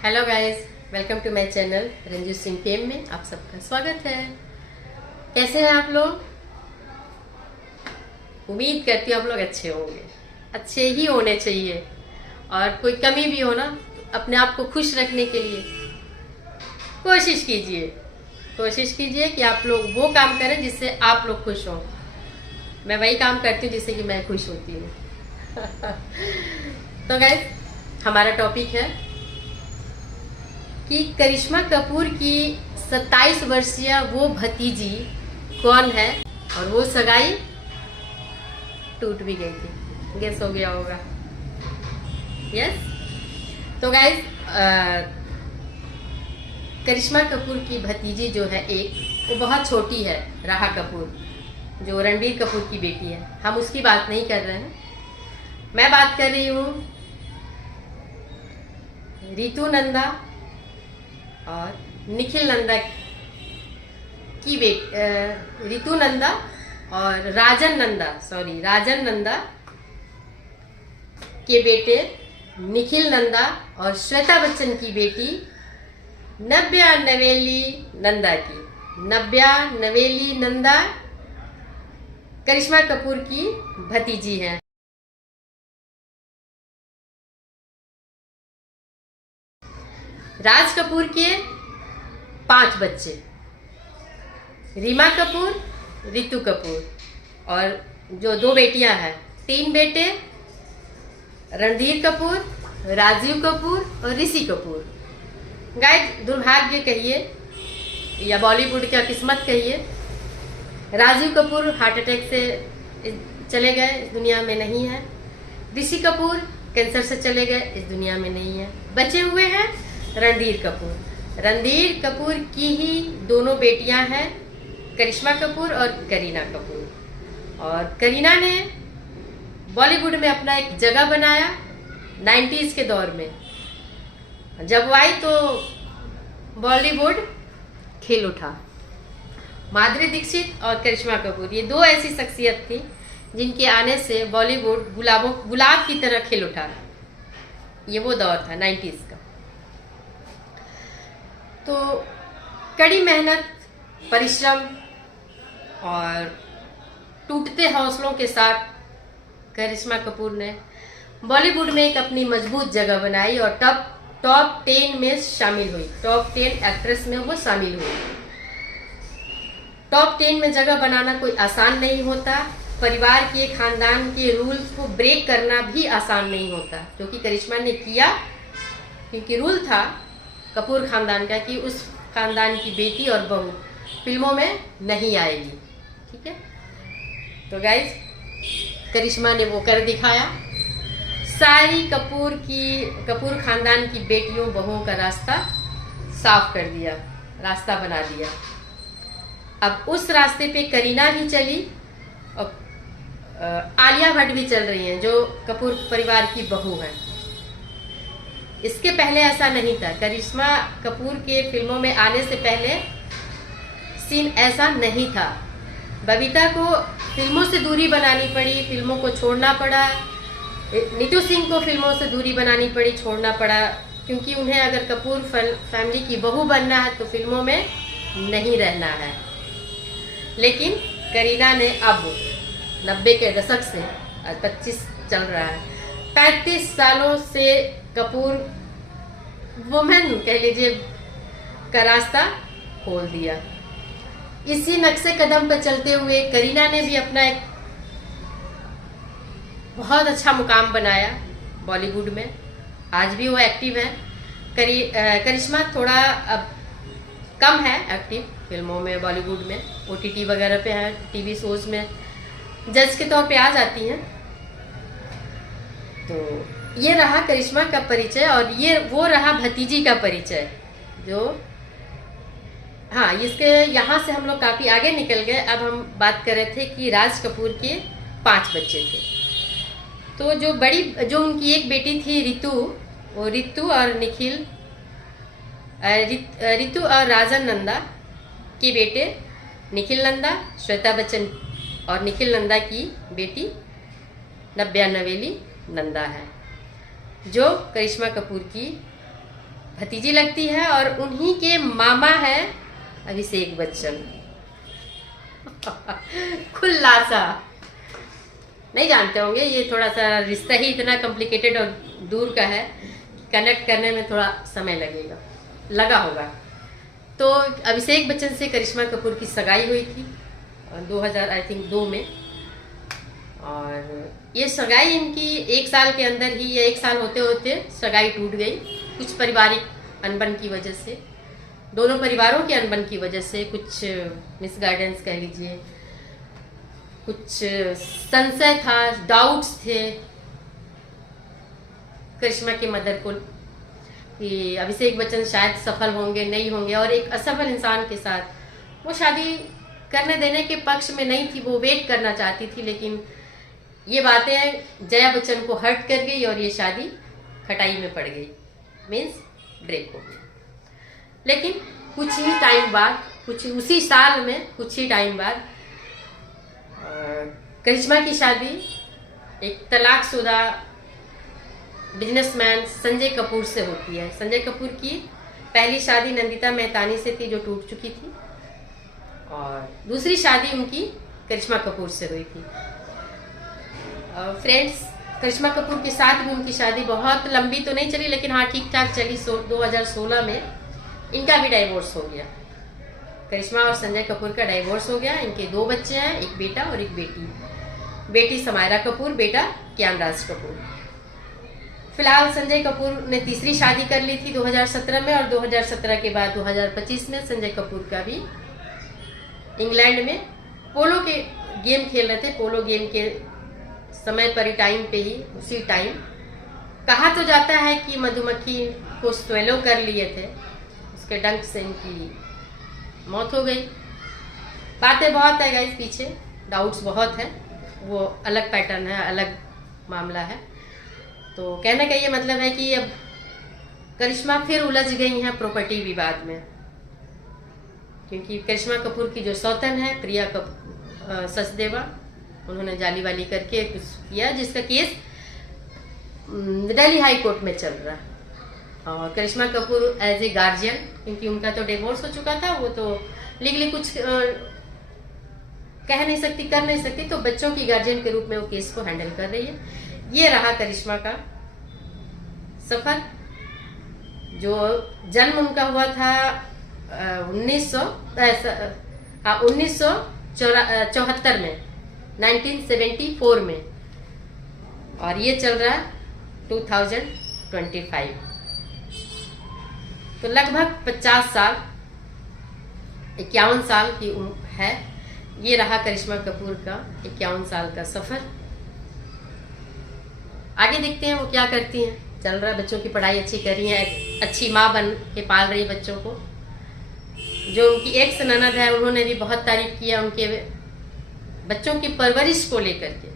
Hello guys, welcome to my channel Ranju Singh fame में आप सबका स्वागत है। कैसे हैं आप लोग? उम्मीद करती हूँ आप लोग अच्छे होंगे। अच्छे ही होने चाहिए और कोई कमी भी हो ना तो अपने आप को खुश रखने के लिए कोशिश कीजिए। कि आप लोग वो काम करें जिससे आप लोग खुश हों। मैं वही काम करती हूँ जिससे कि मैं खुश होती हूँ। तो गाइस, हमारा टॉपिक है कि करिश्मा कपूर की 27 वर्षीय वो भतीजी कौन है और वो सगाई टूट भी गई थी। गेस हो गया होगा? यस। तो गाइस, करिश्मा कपूर की भतीजी जो है वो बहुत छोटी है। राहा कपूर जो रणबीर कपूर की बेटी है, हम उसकी बात नहीं कर रहे हैं। मैं बात कर रही हूँ रितु नंदा और निखिल नंदा की रितु नंदा और राजन नंदा के बेटे निखिल नंदा और श्वेता बच्चन की बेटी नव्या नवेली नंदा करिश्मा कपूर की भतीजी हैं। राज कपूर के 5 बच्चे, रीमा कपूर, रितु कपूर और जो 2 बेटियां हैं, 3 बेटे रणधीर कपूर, राजीव कपूर और ऋषि कपूर। गाइस, दुर्भाग्य कहिए या बॉलीवुड का किस्मत कहिए, राजीव कपूर हार्ट अटैक से चले गए, इस दुनिया में नहीं है। ऋषि कपूर कैंसर से चले गए, इस दुनिया में नहीं है। बचे हुए हैं रणधीर कपूर की ही दोनों बेटियां हैं, करिश्मा कपूर और करीना कपूर। और करीना ने बॉलीवुड में अपना एक जगह बनाया 90s के दौर में। जब वो आई तो बॉलीवुड खिल उठा। माधुरी दीक्षित और करिश्मा कपूर, ये 2 ऐसी शख्सियत थी जिनके आने से बॉलीवुड गुलाब की तरह खिल उठा। ये वो दौर था 90s का। तो कड़ी मेहनत, परिश्रम और टूटते हौसलों के साथ करिश्मा कपूर ने बॉलीवुड में एक अपनी मजबूत जगह बनाई और टॉप 10 में शामिल हुई। टॉप 10 एक्ट्रेस में वो शामिल हुई। टॉप 10 में जगह बनाना कोई आसान नहीं होता। परिवार के, खानदान के रूल्स को ब्रेक करना भी आसान नहीं होता, क्योंकि करिश्मा ने किया, क्योंकि रूल था कपूर खानदान का कि उस खानदान की बेटी और बहू फिल्मों में नहीं आएगी। ठीक है, तो गाइस, करिश्मा ने वो कर दिखाया। सारी कपूर खानदान की बेटियों बहुओं का रास्ता साफ कर दिया, रास्ता बना दिया। अब उस रास्ते पे करीना भी चली और आलिया भट्ट भी चल रही हैं, जो कपूर परिवार की बहू हैं। इसके पहले ऐसा नहीं था। करिश्मा कपूर के फिल्मों में आने से पहले सीन ऐसा नहीं था। बबीता को फिल्मों से दूरी बनानी पड़ी, फिल्मों को छोड़ना पड़ा। नीतू सिंह को फिल्मों से दूरी बनानी पड़ी, छोड़ना पड़ा, क्योंकि उन्हें अगर कपूर फैमिली की बहू बनना है तो फिल्मों में नहीं रहना है। लेकिन करीना ने अब 90 के दशक से 25 चल रहा है, 35 सालों से कपूर वुमेन कह लीजिए का रास्ता खोल दिया। इसी नक्शे कदम पर चलते हुए करीना ने भी अपना एक बहुत अच्छा मुकाम बनाया बॉलीवुड में। आज भी वो एक्टिव है। करिश्मा थोड़ा अब कम है एक्टिव फिल्मों में, बॉलीवुड में। OTT वगैरह पे है, टीवी शोज में जज के तौर पे आ जाती हैं। तो ये रहा करिश्मा का परिचय और ये वो रहा भतीजी का परिचय। जो हाँ, इसके यहाँ से हम लोग काफ़ी आगे निकल गए। अब हम बात कर रहे थे कि राज कपूर के 5 बच्चे थे। तो जो उनकी एक बेटी थी रितु, वो रितु और राजन नंदा के बेटे निखिल नंदा, श्वेता बच्चन और निखिल नंदा की बेटी नव्या नवेली नंदा है, जो करिश्मा कपूर की भतीजी लगती है और उन्हीं के मामा है अभिषेक बच्चन। खुलासा नहीं जानते होंगे, ये थोड़ा सा रिश्ता ही इतना कॉम्प्लिकेटेड और दूर का है, कनेक्ट करने में थोड़ा समय लगा होगा। तो अभिषेक बच्चन से करिश्मा कपूर की सगाई हुई थी 2002 में, और ये सगाई इनकी 1 साल के अंदर ही, या 1 साल होते होते सगाई टूट गई, कुछ पारिवारिक अनबन की वजह से, दोनों परिवारों के अनबन की वजह से, कुछ मिसगाइडेंस कह लीजिए, कुछ संशय था, डाउट्स थे करिश्मा की मदर को कि अभिषेक बच्चन शायद सफल होंगे नहीं होंगे, और एक असफल इंसान के साथ वो शादी करने देने के पक्ष में नहीं थी, वो वेट करना चाहती थी। लेकिन ये बातें जया बच्चन को हर्ट कर गई और ये शादी खटाई में पड़ गई, मीन्स ब्रेक हो गया। लेकिन कुछ ही टाइम बाद, उसी साल में कुछ ही टाइम बाद करिश्मा की शादी एक तलाकशुदा बिजनेसमैन संजय कपूर से होती है। संजय कपूर की पहली शादी नंदिता मेहतानी से थी, जो टूट चुकी थी, और दूसरी शादी उनकी करिश्मा कपूर से हुई थी। फ्रेंड्स, करिश्मा कपूर के साथ भी उनकी शादी बहुत लंबी तो नहीं चली, लेकिन हाँ ठीक ठाक चली। 2016 में इनका भी डाइवोर्स हो गया। करिश्मा और संजय कपूर का डाइवोर्स हो गया। इनके 2 बच्चे हैं, एक बेटा और एक बेटी। बेटी समायरा कपूर, बेटा क्यामराज कपूर। फिलहाल संजय कपूर ने तीसरी शादी कर ली थी 2017 में, और 2017 के बाद 2025 में संजय कपूर का भी इंग्लैंड में पोलो के गेम खेल रहे थे। पोलो गेम के समय पर टाइम पे ही, उसी टाइम कहा तो जाता है कि मधुमक्खी को स्वेलो कर लिए थे, उसके डंक से इनकी मौत हो गई। बातें बहुत है गाइस, पीछे डाउट्स बहुत है, वो अलग पैटर्न है, अलग मामला है। तो कहने का ये मतलब है कि अब करिश्मा फिर उलझ गई हैं प्रॉपर्टी विवाद में, क्योंकि करिश्मा कपूर की जो सौतन है प्रिया सचदेवा, उन्होंने जाली वाली करके कुछ किया, जिसका केस दिल्ली हाई कोर्ट में चल रहा है। और करिश्मा कपूर एज ए गार्जियन, क्योंकि उनका तो डिवोर्स हो चुका था, वो तो लीगली कुछ कह नहीं सकती, कर नहीं सकती, तो बच्चों की गार्जियन के रूप में वो केस को हैंडल कर रही है। ये रहा करिश्मा का सफर। जो जन्म उनका हुआ था 1974 में, 1974 में, और ये चल रहा है 2025, तो लगभग 50 साल, 51 साल की उम्र है। ये रहा करिश्मा कपूर का 51 साल का सफर। आगे देखते हैं वो क्या करती हैं। चल रहा है, बच्चों की पढ़ाई अच्छी कर रही हैं, अच्छी माँ बन के पाल रही है बच्चों को। जो उनकी एक्स ननद है, उन्होंने भी बहुत तारीफ किया उनके बच्चों की परवरिश को लेकर के।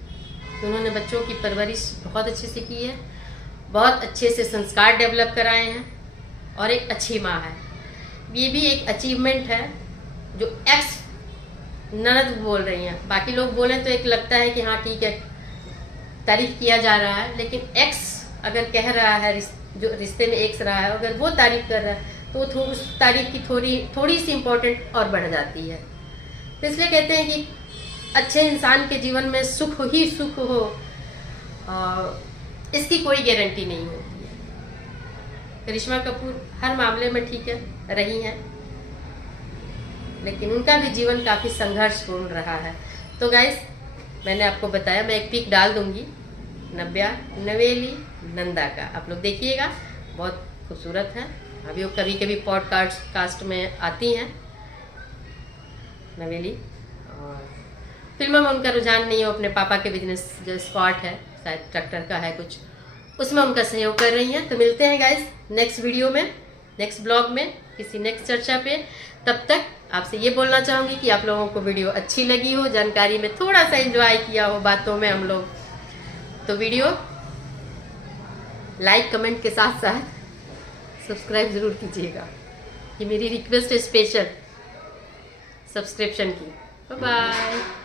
तो उन्होंने बच्चों की परवरिश बहुत अच्छे से की है, बहुत अच्छे से संस्कार डेवलप कराए हैं, और एक अच्छी माँ है। ये भी एक अचीवमेंट है जो एक्स ननद बोल रही हैं। बाकी लोग बोलें तो एक लगता है कि हाँ ठीक है, तारीफ किया जा रहा है, लेकिन एक्स अगर कह रहा है, जो रिश्ते में एक्स रहा है, अगर वो तारीफ कर रहा है, तो उस तारीफ की थोड़ी सी इम्पोर्टेंट और बढ़ जाती है। तो इसलिए कहते हैं कि अच्छे इंसान के जीवन में सुख ही सुख हो, इसकी कोई गारंटी नहीं होती है। करिश्मा कपूर हर मामले में ठीक है रही हैं, लेकिन उनका भी जीवन काफ़ी संघर्षपूर्ण रहा है। तो गाइस, मैंने आपको बताया, मैं एक पिक डाल दूंगी नवेली नंदा का, आप लोग देखिएगा, बहुत खूबसूरत है। अभी वो कभी कभी पॉडकास्ट में आती हैं नवेली, और फिल्मों में उनका रुझान नहीं हो, अपने पापा के बिजनेस जो स्पॉट है, शायद ट्रैक्टर का है कुछ, उसमें उनका सहयोग कर रही हैं। तो मिलते हैं गाइस नेक्स्ट वीडियो में, नेक्स्ट ब्लॉग में, किसी नेक्स्ट चर्चा पे। तब तक आपसे ये बोलना चाहूँगी कि आप लोगों को वीडियो अच्छी लगी हो, जानकारी में थोड़ा सा एंजॉय किया हो बातों में हम लोग, तो वीडियो लाइक कमेंट के साथ साथ सब्सक्राइब ज़रूर कीजिएगा। ये मेरी रिक्वेस्ट है स्पेशल सब्सक्रिप्शन की। Bye bye.